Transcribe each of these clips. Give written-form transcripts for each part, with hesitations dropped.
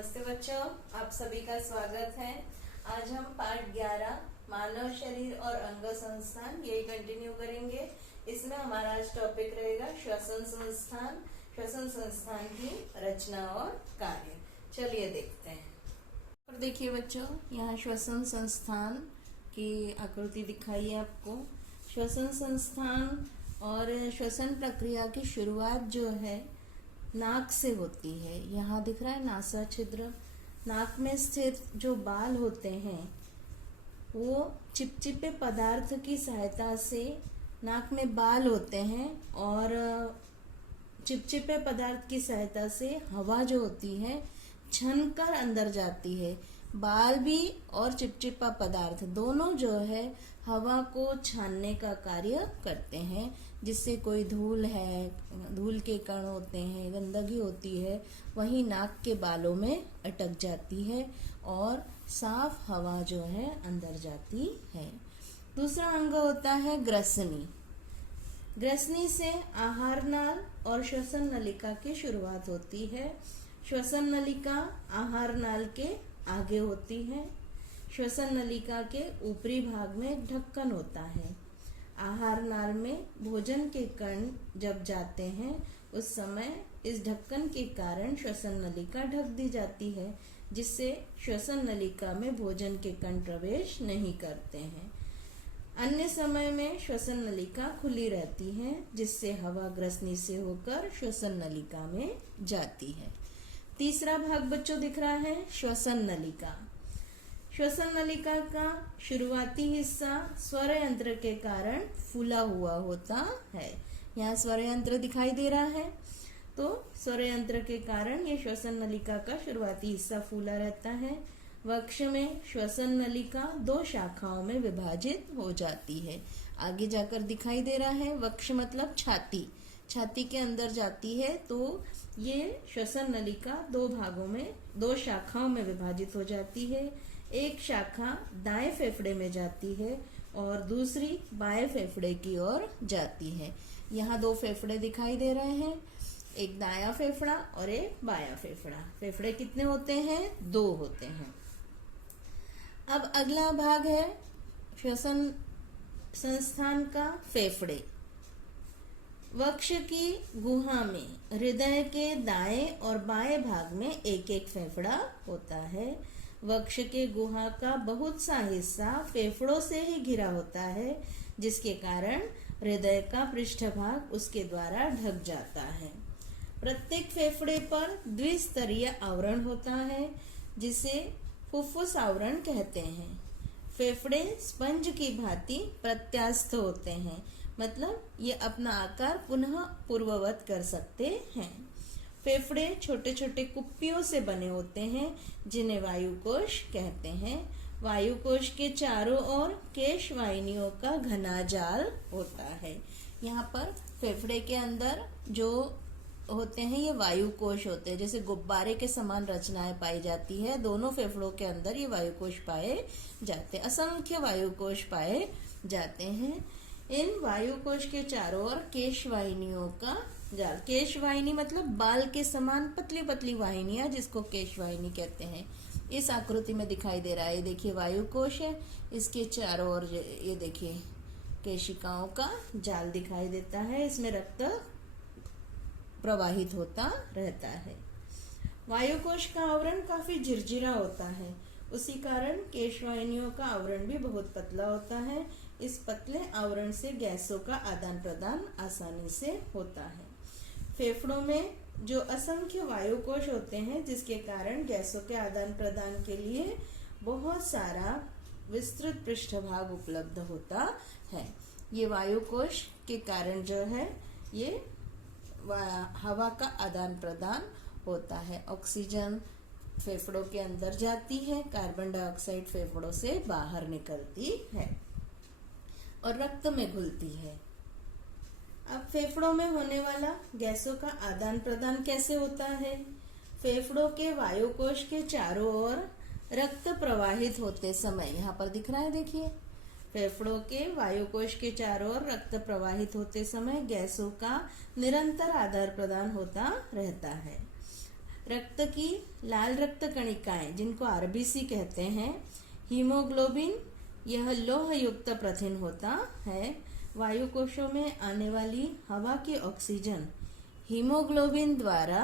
नमस्ते बच्चों, आप सभी का स्वागत है। आज हम पाठ 11 मानव शरीर और अंग संस्थान यही कंटिन्यू करेंगे। इसमें हमारा आज टॉपिक रहेगा श्वसन संस्थान। श्वसन संस्थान की रचना और कार्य। चलिए देखते हैं। और देखिए बच्चों, यहाँ श्वसन संस्थान की आकृति दिखाई है आपको। श्वसन संस्थान और श्वसन प्रक्रिया की शुरुआत जो है नाक से होती है। यहाँ दिख रहा है नासा छिद्र। नाक में स्थित जो बाल होते हैं वो चिपचिपे पदार्थ की सहायता से, नाक में बाल होते हैं और चिपचिपे पदार्थ की सहायता से हवा जो होती है छनकर अंदर जाती है। बाल भी और चिपचिपा पदार्थ दोनों जो है हवा को छानने का कार्य करते हैं, जिससे कोई धूल है, धूल के कण होते हैं, गंदगी होती है, वही नाक के बालों में अटक जाती है और साफ हवा जो है अंदर जाती है। दूसरा अंग होता है ग्रसनी। ग्रसनी से आहार नाल और श्वसन नलिका की शुरुआत होती है। श्वसन नलिका आहार नाल के आगे होती है। श्वसन नलिका के ऊपरी भाग में एक ढक्कन होता है। आहार नाल में भोजन के कण जब जाते हैं उस समय इस ढक्कन के कारण श्वसन नलिका ढक दी जाती है, जिससे श्वसन नलिका में भोजन के कण प्रवेश नहीं करते हैं। अन्य समय में श्वसन नलिका खुली रहती है, जिससे हवा ग्रसनी से होकर श्वसन नलिका में जाती है। तीसरा भाग बच्चों दिख रहा है श्वसन नलिका। श्वसन नलिका का शुरुआती हिस्सा स्वर यंत्र के कारण फूला हुआ होता है। यहाँ स्वर यंत्र दिखाई दे रहा है, तो स्वर यंत्र के कारण ये श्वसन नलिका का शुरुआती हिस्सा फूला रहता है। वक्ष में श्वसन नलिका दो शाखाओं में विभाजित हो जाती है। आगे जाकर दिखाई दे रहा है। वक्ष मतलब छाती, छाती के अंदर जाती है, तो ये श्वसन नलिका दो भागों में, दो शाखाओं में विभाजित हो जाती है। एक शाखा दाएं फेफड़े में जाती है और दूसरी बाएं फेफड़े की ओर जाती है। यहाँ दो फेफड़े दिखाई दे रहे हैं, एक दायां फेफड़ा और एक बायां फेफड़ा। फेफड़े कितने होते हैं? दो होते हैं। अब अगला भाग है श्वसन संस्थान का फेफड़े। वक्ष की गुहा में हृदय के दाएं और बाएं भाग में एक एक फेफड़ा होता है। वक्ष के गुहा का बहुत सा हिस्सा फेफड़ों से ही घिरा होता है, जिसके कारण हृदय का पृष्ठभाग उसके द्वारा ढक जाता है। प्रत्येक फेफड़े पर द्विस्तरीय आवरण होता है, जिसे फुफ्फुस आवरण कहते हैं। फेफड़े स्पंज की भांति प्रत्यास्थ होते हैं, मतलब ये अपना आकार पुनः पूर्ववत कर सकते हैं। फेफड़े छोटे छोटे कुप्पियों से बने होते हैं, जिन्हें वायुकोश कहते हैं। वायुकोश के चारों ओर केश वाहिनियों का घना जाल होता है। यहाँ पर फेफड़े के अंदर जो होते हैं ये वायुकोश होते हैं। जैसे गुब्बारे के समान रचनाएं पाई जाती है, दोनों फेफड़ों के अंदर ये वायुकोश पाए जाते हैं। असंख्य वायुकोश पाए जाते हैं। इन वायुकोश के चारों ओर केश वाहिनियों का जाल। केश वाहिनी मतलब बाल के समान पतली पतली वाहिनियां, जिसको केश वाहिनी कहते हैं। इस आकृति में दिखाई दे रहा है। ये देखिए वायुकोश है, इसके चारों ओर ये देखिए केशिकाओं का जाल दिखाई देता है। इसमें रक्त प्रवाहित होता रहता है। वायुकोश का आवरण काफी झिरझिरा होता है, उसी कारण केशवाहिनियों का आवरण भी बहुत पतला होता है। इस पतले आवरण से गैसों का आदान प्रदान आसानी से होता है। फेफड़ों में जो असंख्य वायुकोश होते हैं, जिसके कारण गैसों के आदान प्रदान के लिए बहुत सारा विस्तृत पृष्ठभाग उपलब्ध होता है। ये वायुकोश के कारण जो है ये हवा का आदान प्रदान होता है। ऑक्सीजन फेफड़ों के अंदर जाती है, कार्बन डाइऑक्साइड फेफड़ों से बाहर निकलती है और रक्त में घुलती है। अब फेफड़ों में होने वाला गैसों का आदान प्रदान कैसे होता है? फेफड़ों के वायुकोश के चारों ओर रक्त प्रवाहित होते समय, यहाँ पर दिख रहा है देखिए, फेफड़ों के वायुकोश के चारों ओर रक्त प्रवाहित होते समय गैसों का निरंतर आदान प्रदान होता रहता है। रक्त की लाल रक्त कणिकाएं, जिनको आरबीसी कहते हैं, हीमोग्लोबिन, यह लोह युक्त प्रथिन होता है। वायु कोशों में आने वाली हवा की ऑक्सीजन हीमोग्लोबिन द्वारा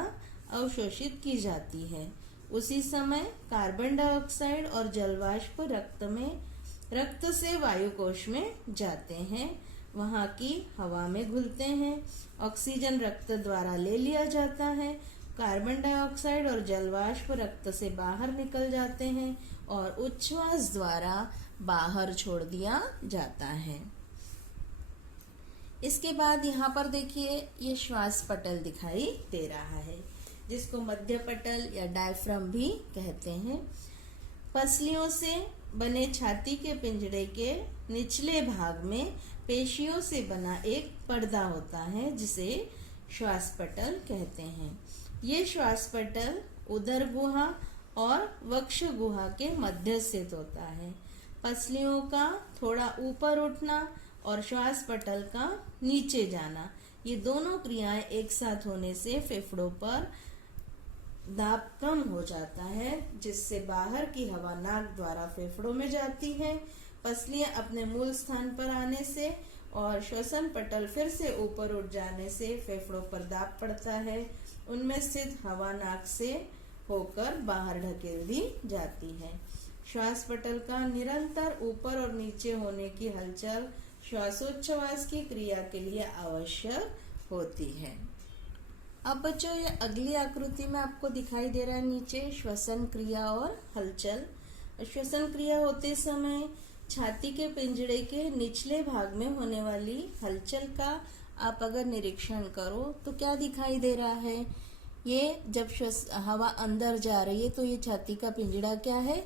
अवशोषित की जाती है। उसी समय कार्बन डाइऑक्साइड और जलवाष्प रक्त से वायु कोश में जाते हैं, वहां की हवा में घुलते हैं। ऑक्सीजन रक्त द्वारा ले लिया जाता है, कार्बन डाइऑक्साइड और जलवाष्प रक्त से बाहर निकल जाते हैं और उच्छ्वास द्वारा बाहर छोड़ दिया जाता है। इसके बाद यहाँ पर देखिए ये श्वास पटल दिखाई दे रहा है, जिसको मध्य पटल या डायफ्राम भी कहते हैं। पसलियों से बने छाती के पिंजरे के निचले भाग में पेशियों से बना एक पर्दा होता है, जिसे श्वास पटल कहते हैं। ये श्वास पटल उदर गुहा और वक्ष गुहा के मध्य स्थित होता है। पसलियों का थोड़ा ऊपर उठना और श्वास पटल का नीचे जाना, ये दोनों क्रियाएं एक साथ होने से फेफड़ों पर दाब कम हो जाता है, जिससे बाहर की हवा नाक द्वारा फेफड़ों में जाती है। पसलियां अपने मूल स्थान पर आने से और श्वसन पटल फिर से ऊपर उठ जाने से फेफड़ों पर दाब पड़ता है। उनमें स्थित हवा नाक से होकर बाहर ढकेल दी जाती है। श्वास पटल का निरंतर ऊपर और नीचे होने की हलचल श्वासोच्छ्वास की क्रिया के लिए आवश्यक होती है। अब बच्चों ये अगली आकृति में आपको दिखाई दे रहा है नीचे श्वसन क्रिया और हलचल। श्वसन क्रिया होते समय छाती के पिंजरे के निचले भाग में होने वाली हलचल का आप अगर निरीक्षण करो तो क्या दिखाई दे रहा है। ये जब हवा अंदर जा रही है तो ये छाती का पिंजरा क्या है,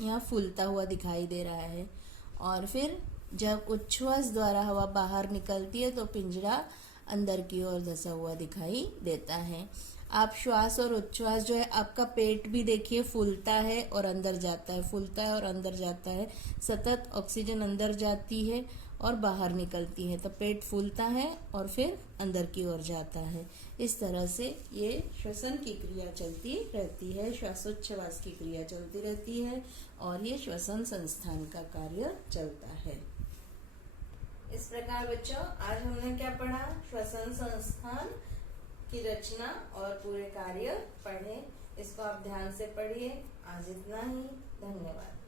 यहाँ फूलता हुआ दिखाई दे रहा है, और फिर जब उच्छ्वास द्वारा हवा बाहर निकलती है तो पिंजरा अंदर की ओर धंसा हुआ दिखाई देता है। आप श्वास और उच्छ्वास जो है, आपका पेट भी देखिए फूलता है और अंदर जाता है, फूलता है और अंदर जाता है। सतत ऑक्सीजन अंदर जाती है और बाहर निकलती है, तो पेट फूलता है और फिर अंदर की ओर जाता है। इस तरह से ये श्वसन की क्रिया चलती रहती है, श्वासोच्छ्वास की क्रिया चलती रहती है और ये श्वसन संस्थान का कार्य चलता है। इस प्रकार बच्चों आज हमने क्या पढ़ा, श्वसन संस्थान की रचना और पूरे कार्य पढ़े। इसको आप ध्यान से पढ़िए। आज इतना ही, धन्यवाद।